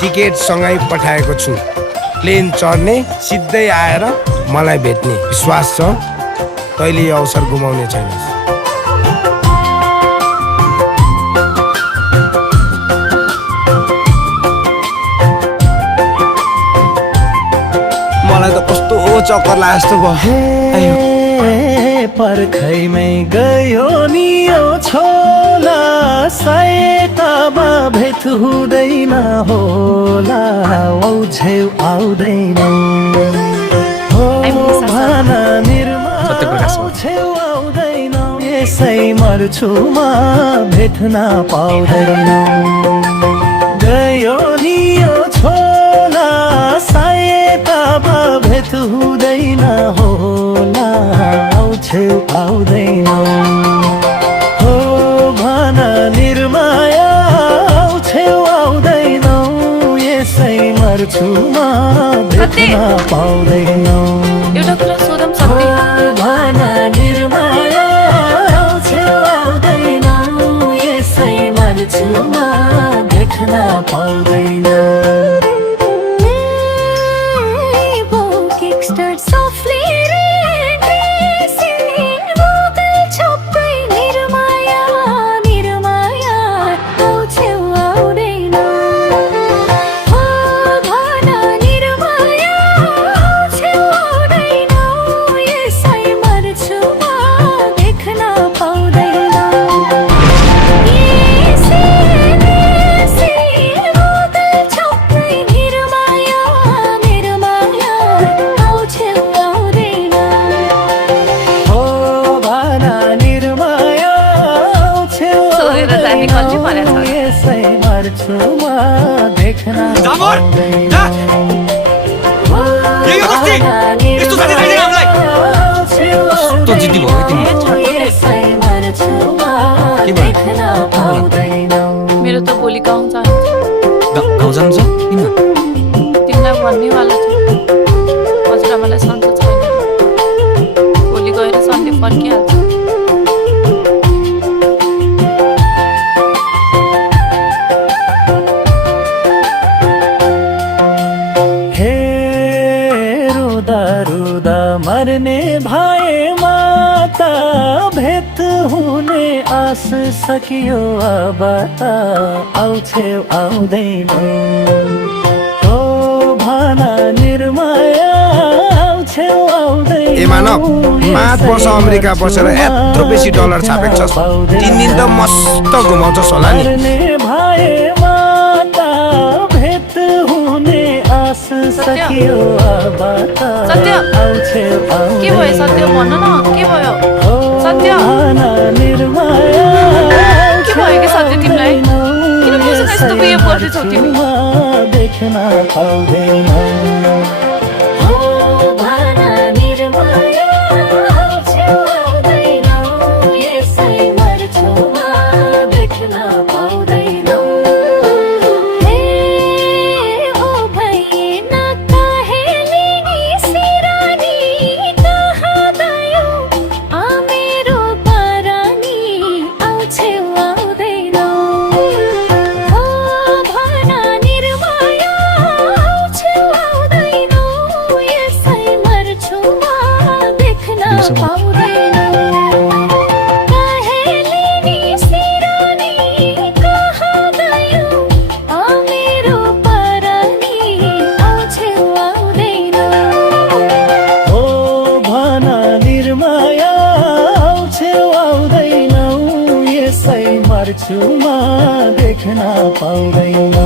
Ticket सँगै पठाएको छु। प्लेन चढ्ने सिधै आएर मलाई भेट्ने विश्वास छ तैँले यो अवसर गुमाउने छैनस्। मलाई त कस्तो चक्कर लाग्यो जस्तो भयो। पर्खैमै गयो नि यो छोला, सायद अब भेट हुँदैन होला, औझेउ आउँदैन हो भन निर्मा, औझेउ आउँदैन, यसै मर्छु म भेट्न पाउँदैन। गयो नि यो छोला, सायद अब भेट हुँदैन होला, औझेउ आउँदैन हो भन निर्माया, औझेउ आउँदैन, यसै मर्छु म भेट्न पाउँदैन। एउटा कुरा सोधम सत्य, भन निर्माया, औझेउ आउँदैन, यसै मर्छु म भेट्न पाउँदैन। मेरो त भोलि गाउँ जान्छ। गाउँ जान्छ किन? तिमीलाई भन्नेवाला थियो, हजुरआमालाई सन्चो छैन, भोलि गएर सन्डे फर्किहाल्छ। मर्ने भए माता, भेट हुने आस सकियो अब त, आउँछेउ आउँदैन हो भन निर्माया, आउँछेउ आउँदैन। ए मानव, 5 वर्ष अमेरिका बसेर यत्रो बेसी डलर छापेको छस्, 3 दिन त मस्त घुमाउँछस् होला नि। मर्ने भए माता, भेट हुने आस सकियो अब त, सत्य के भयो? सत्य भन न, के भयो? सत्य के भयो कि सत्य तिमीलाई? किन मसँग यस्तो बिहेभ गर्दैछौ तिमी? देख्न पाउँदैन हो भन निर्माया, औझेउ आउँदैन, यसै मर्छु म देख्न पाउँदैन। मर्छु म देख्न पाउँदैन।